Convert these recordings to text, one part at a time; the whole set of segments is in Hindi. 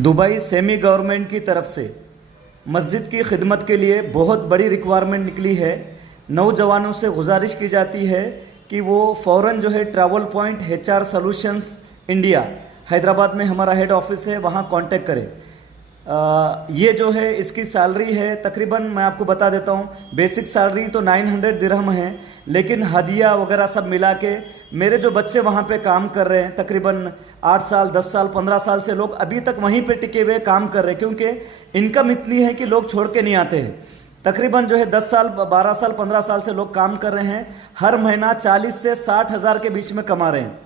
दुबई सेमी गवर्नमेंट की तरफ से मस्जिद की खिदमत के लिए बहुत बड़ी रिक्वायरमेंट निकली है। नौजवानों से गुजारिश की जाती है कि वो फ़ौरन जो है travel point HR solutions India Hyderabad में हमारा हेड ऑफिस है, वहाँ कांटेक्ट करें। ये जो है इसकी सैलरी है तकरीबन, मैं आपको बता देता हूँ, बेसिक सैलरी तो 900 दिरहम है, लेकिन हदिया वगैरह सब मिला के मेरे जो बच्चे वहाँ पे काम कर रहे हैं तकरीबन 8 साल 10 साल 15 साल से लोग अभी तक वहीं पे टिके हुए काम कर रहे हैं, क्योंकि इनकम इतनी है कि लोग छोड़ के नहीं आते हैं। तकरीबन जो है 10 साल 12 साल 15 साल से लोग काम कर रहे हैं, हर महीना 40 से 60 हज़ार के बीच में कमा रहे हैं।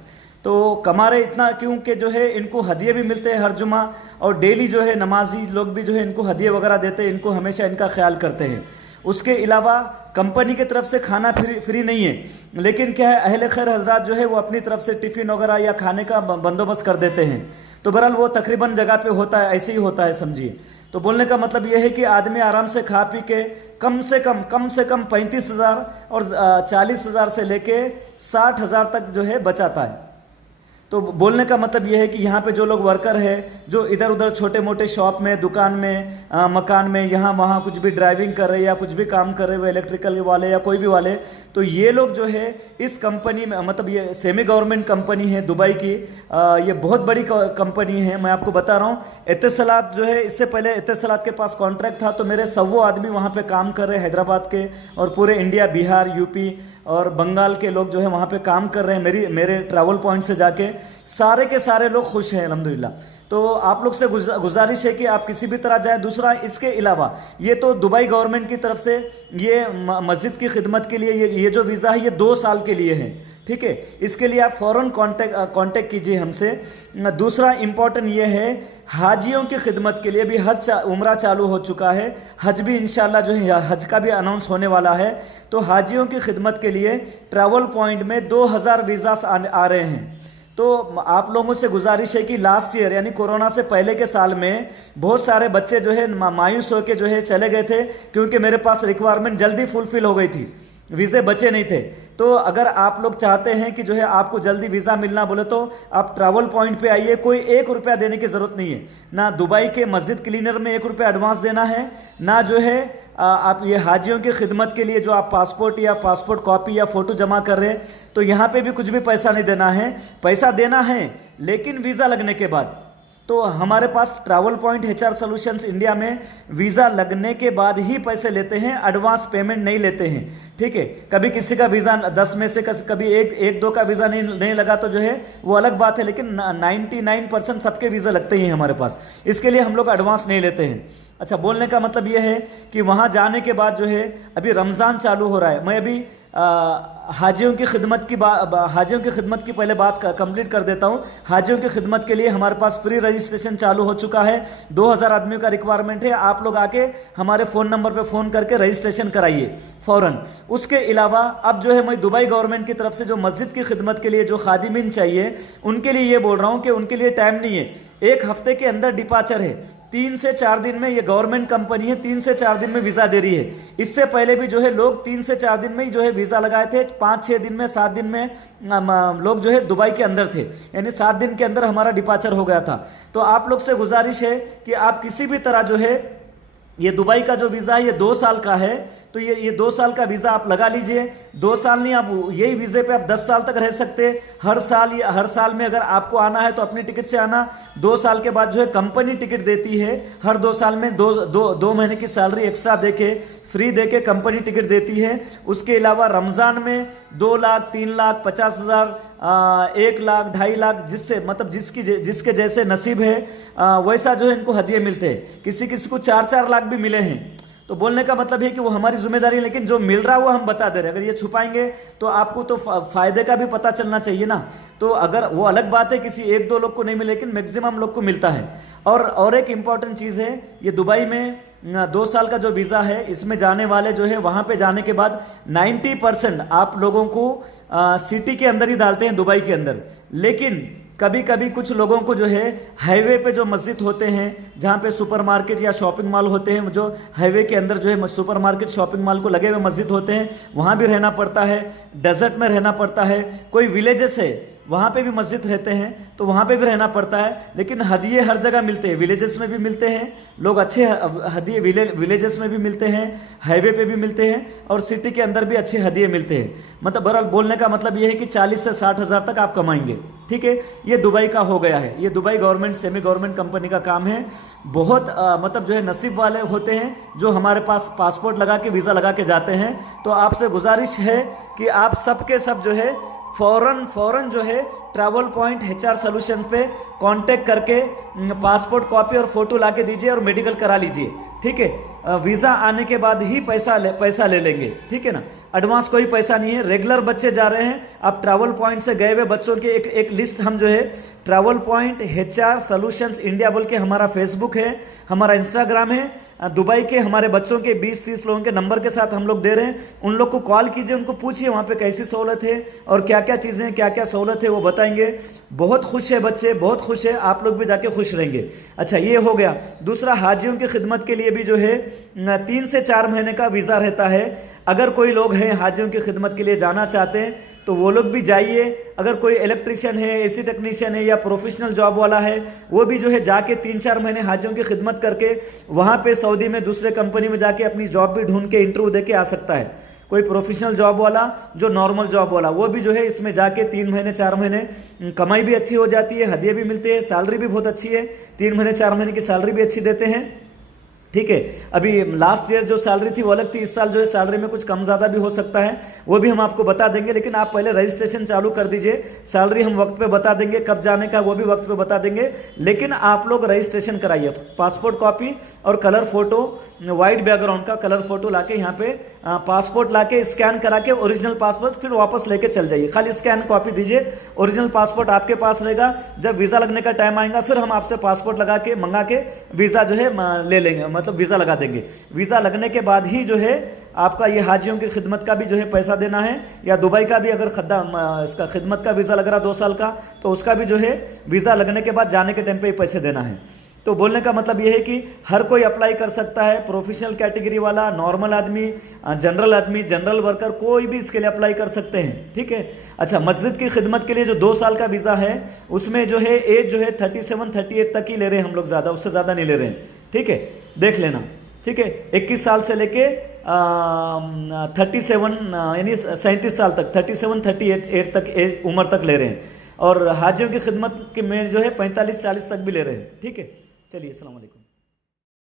तो कमा रहे इतना क्योंकि जो है इनको हदिये भी मिलते हैं हर जुमा, और डेली जो है नमाजी लोग भी जो है इनको हदिये वगैरह देते हैं, इनको हमेशा इनका ख्याल करते हैं। उसके अलावा कंपनी की तरफ से खाना फ्री नहीं है, लेकिन क्या है अहले खैर हजरात जो है वो अपनी तरफ से टिफ़िन वगैरह या खाने का बंदोबस्त कर देते हैं। तो बहरहाल वो तकरीबन जगह पे होता है, ऐसे ही होता है समझिए। तो बोलने का मतलब ये है कि आदमी आराम से खा पी के कम से कम 35,000 और 40,000 से लेके 60,000 तक जो है बचाता है। तो बोलने का मतलब यह है कि यहाँ पे जो लोग वर्कर है, जो इधर उधर छोटे मोटे शॉप में, दुकान में, मकान में, यहाँ वहाँ कुछ भी ड्राइविंग कर रहे हैं या कुछ भी काम कर रहे हैं, इलेक्ट्रिकल वाले या कोई भी वाले, तो ये लोग जो है इस कंपनी में, मतलब ये सेमी गवर्नमेंट कंपनी है दुबई की, ये बहुत बड़ी कंपनी है। मैं आपको बता रहा हूँ, एतिसलात जो है, इससे पहले एतिसलात के पास कॉन्ट्रैक्ट था, तो मेरे 100 आदमी वहाँ पर काम कर रहे हैं हैदराबाद के, और पूरे इंडिया, बिहार, यूपी और बंगाल के लोग जो है वहाँ पर काम कर रहे हैं मेरे ट्रैवल पॉइंट से जाके। सारे के सारे लोग खुश हैं अल्हम्दुलिल्लाह। तो आप लोग से गुजारिश है कि आप किसी भी तरह जाएं। दूसरा, इसके अलावा ये तो दुबई गवर्नमेंट की तरफ से ये मस्जिद की खिदमत के लिए ये जो वीज़ा है ये 2 साल के लिए है, ठीक है। इसके लिए आप फ़ौरन कांटेक्ट कीजिए हमसे। दूसरा इम्पॉर्टेंट ये है, हाजियों की खिदमत के लिए भी उम्रा चालू हो चुका है, हज भी इंशाल्लाह जो है हज का भी अनाउंस होने वाला है। तो हाजियों की खिदमत के लिए ट्रैवल पॉइंट में 2000 वीज़ास आ रहे हैं। तो आप लोगों से गुजारिश है कि लास्ट ईयर यानी कोरोना से पहले के साल में बहुत सारे बच्चे जो है मायूस होकर जो है चले गए थे, क्योंकि मेरे पास रिक्वायरमेंट जल्दी फुलफिल हो गई थी, वीज़े बचे नहीं थे। तो अगर आप लोग चाहते हैं कि जो है आपको जल्दी वीज़ा मिलना, बोले तो आप ट्रैवल पॉइंट पे आइए। कोई 1 रुपया देने की ज़रूरत नहीं है, ना दुबई के मस्जिद क्लीनर में 1 रुपया एडवांस देना है, ना जो है आप ये हाजियों की खिदमत के लिए जो आप पासपोर्ट कॉपी या फ़ोटो जमा कर रहे हैं, तो यहाँ पे भी कुछ भी पैसा नहीं देना है। पैसा देना है लेकिन वीज़ा लगने के बाद। तो हमारे पास travel point HR solutions India में वीज़ा लगने के बाद ही पैसे लेते हैं, एडवांस पेमेंट नहीं लेते हैं, ठीक है। कभी किसी का वीज़ा 10 में से कभी एक दो का वीज़ा नहीं लगा तो जो है वो अलग बात है, लेकिन 99% सबके वीज़ा लगते ही हैं हमारे पास। इसके लिए हम लोग एडवांस नहीं लेते हैं। अच्छा, बोलने का मतलब ये है कि वहाँ जाने के बाद जो है अभी रमज़ान चालू हो रहा है। मैं अभी हाजियों की खिदमत की पहले बात कंप्लीट कर देता हूँ। हाजियों की खिदमत के लिए हमारे पास फ्री रजिस्ट्रेशन चालू हो चुका है। 2000 आदमियों का रिक्वायरमेंट है। आप लोग आके हमारे फ़ोन नंबर पे फ़ोन करके रजिस्ट्रेशन कराइए फ़ौरन। उसके अलावा अब जो है मैं दुबई गवर्नमेंट की तरफ से जो मस्जिद की खिदमत के लिए जो खादिमीन चाहिए, उनके लिए ये बोल रहा हूँ कि उनके लिए टाइम नहीं है, 1 हफ्ते के अंदर डिपार्चर है। 3 से 4 दिन में, ये गवर्नमेंट कंपनी है, 3 से 4 दिन में वीज़ा दे रही है। इससे पहले भी जो है लोग 3 से 4 दिन में ही जो है वीज़ा लगाए थे, 5-6 दिन में, 7 दिन में लोग जो है दुबई के अंदर थे, यानी 7 दिन के अंदर हमारा डिपार्चर हो गया था। तो आप लोग से गुजारिश है कि आप किसी भी तरह जो है ये दुबई का जो वीज़ा है ये 2 साल का है, तो ये 2 साल का वीज़ा आप लगा लीजिए। 2 साल नहीं, आप यही वीज़े पे आप 10 साल तक रह सकते हैं। हर साल में अगर आपको आना है तो अपनी टिकट से आना। 2 साल के बाद जो है कंपनी टिकट देती है, हर 2 साल में 2 महीने की सैलरी एक्स्ट्रा देके, फ्री देके कंपनी टिकट देती है। उसके अलावा रमज़ान में 2 लाख 3 लाख 50,000 1 लाख 2.5 लाख, जिससे मतलब जिसके जैसे नसीब है वैसा जो है इनको हदिये मिलते हैं। किसी को 4-4 लाख भी मिले हैं। तो बोलने का मतलब है कि वो हमारी जिम्मेदारी है, लेकिन जो मिल रहा है वो हम बता दे रहे हैं। अगर ये छुपाएंगे तो आपको तो फायदे का भी पता चलना चाहिए ना। तो अगर वो अलग बात है किसी 1-2 लोग को नहीं मिले, लेकिन मैक्सिमम लोग को मिलता है। और एक इंपॉर्टेंट चीज़ है, ये दुबई में 2 साल का जो वीज़ा है, इसमें जाने वाले जो है वहाँ पे जाने के बाद 90% आप लोगों को सिटी के अंदर ही डालते हैं, दुबई के अंदर। लेकिन कभी कभी कुछ लोगों को जो है हाईवे पे जो मस्जिद होते हैं, जहाँ पे सुपरमार्केट या शॉपिंग मॉल होते हैं, जो हाईवे के अंदर जो है सुपरमार्केट शॉपिंग मॉल को लगे हुए मस्जिद होते हैं, वहाँ भी रहना पड़ता है। डेजर्ट में रहना पड़ता है। कोई विलेजेस है वहाँ पे भी मस्जिद रहते हैं तो वहाँ पे भी रहना पड़ता है, लेकिन हदिये हर जगह मिलते हैं, विलेजेस में भी मिलते हैं, लोग अच्छे हदिये विलेजेस में भी मिलते हैं, हाईवे पे भी मिलते हैं, और सिटी के अंदर भी अच्छे हदिये मिलते हैं। मतलब बहरहाल बोलने का मतलब ये है कि 40 से 60 हज़ार तक आप कमाएंगे। ठीक है, ये दुबई का हो गया है, ये Dubai government semi government company का काम है। बहुत मतलब जो है नसीब वाले होते हैं जो हमारे पास पासपोर्ट लगा के वीज़ा लगा के जाते हैं। तो आपसे गुजारिश है कि आप सब के सब जो है फ़ौरन जो है ट्रैवल पॉइंट HR सोल्यूशन पे कांटेक्ट करके पासपोर्ट कॉपी और फोटो ला के दीजिए और मेडिकल करा लीजिए। ठीक है, वीज़ा आने के बाद ही पैसा ले लेंगे। ठीक है ना, एडवांस कोई पैसा नहीं है। रेगुलर बच्चे जा रहे हैं, आप ट्रैवल पॉइंट से गए हुए बच्चों की एक लिस्ट हम जो है travel point HR solutions India बोल के हमारा फेसबुक है, हमारा इंस्टाग्राम है, दुबई के हमारे बच्चों के 20-30 लोगों के नंबर के साथ हम लोग दे रहे हैं। उन लोग को कॉल कीजिए, उनको पूछिए वहाँ पे कैसी सहूलत है और क्या क्या चीज़ें क्या क्या सहूलत है वो बताएंगे। बहुत खुश है बच्चे, बहुत खुश है, आप लोग भी जाके खुश रहेंगे। अच्छा, ये हो गया। दूसरा, हाजियों की खिदमत के लिए भी जो है 3 से 4 महीने का वीज़ा रहता है। अगर कोई लोग हैं हाजियों की खिदमत के लिए जाना चाहते हैं तो वो लोग भी जाइए। अगर कोई इलेक्ट्रिशियन है, AC टेक्नीशियन है या प्रोफेशनल जॉब वाला है, वो भी जो है जाके 3-4 महीने हाजियों की खिदमत करके वहाँ पे सऊदी में दूसरे कंपनी में जाके अपनी जॉब भी ढूंढ के इंटरव्यू दे के आ सकता है। कोई प्रोफेशनल जॉब वाला, जो नॉर्मल जॉब वाला, वो भी जो है इसमें जाके 3 महीने 4 महीने कमाई भी अच्छी हो जाती है, हदिये भी मिलते हैं, सैलरी भी बहुत अच्छी है। 3 महीने 4 महीने की सैलरी भी अच्छी देते हैं। ठीक है, अभी लास्ट ईयर जो सैलरी थी वो अलग थी, इस साल जो है सैलरी में कुछ कम ज़्यादा भी हो सकता है, वो भी हम आपको बता देंगे। लेकिन आप पहले रजिस्ट्रेशन चालू कर दीजिए, सैलरी हम वक्त पे बता देंगे, कब जाने का वो भी वक्त पे बता देंगे। लेकिन आप लोग रजिस्ट्रेशन कराइए, पासपोर्ट कॉपी और कलर फोटो, वाइट बैकग्राउंड का कलर फोटो लाके यहाँ पे पासपोर्ट लाके स्कैन करा के ओरिजिनल पासपोर्ट फिर वापस लेके चल जाइए। खाली स्कैन कॉपी दीजिए, ओरिजिनल पासपोर्ट आपके पास रहेगा। जब वीज़ा लगने का टाइम आएगा फिर हम आपसे पासपोर्ट लगा के मंगा के वीज़ा जो है ले लेंगे, मतलब वीज़ा लगा देंगे। वीज़ा लगने के बाद ही जो है आपका ये हाजियों की खिदमत का भी जो है पैसा देना है, या दुबई का भी अगर इसका खिदमत का वीज़ा लग रहा 2 साल का तो उसका भी जो है वीज़ा लगने के बाद जाने के टाइम पे ही पैसे देना है। तो बोलने का मतलब ये है कि हर कोई अप्लाई कर सकता है, प्रोफेशनल कैटेगरी वाला, नॉर्मल आदमी, जनरल वर्कर, कोई भी इसके लिए अप्लाई कर सकते हैं। ठीक है। अच्छा, मस्जिद की खिदमत के लिए जो 2 साल का वीज़ा है उसमें जो है एज जो है 37-38 तक ही ले रहे हैं हम लोग, ज़्यादा उससे ज़्यादा नहीं ले रहे हैं। ठीक है, देख लेना। ठीक है, 21 साल से लेके 37 यानी 37 साल तक, 37-38 तक एज उम्र तक ले रहे हैं, और हाजियों की खिदमत के में जो है 45-40 तक भी ले रहे हैं। ठीक है, चलिए, अस्सलाम वालेकुम।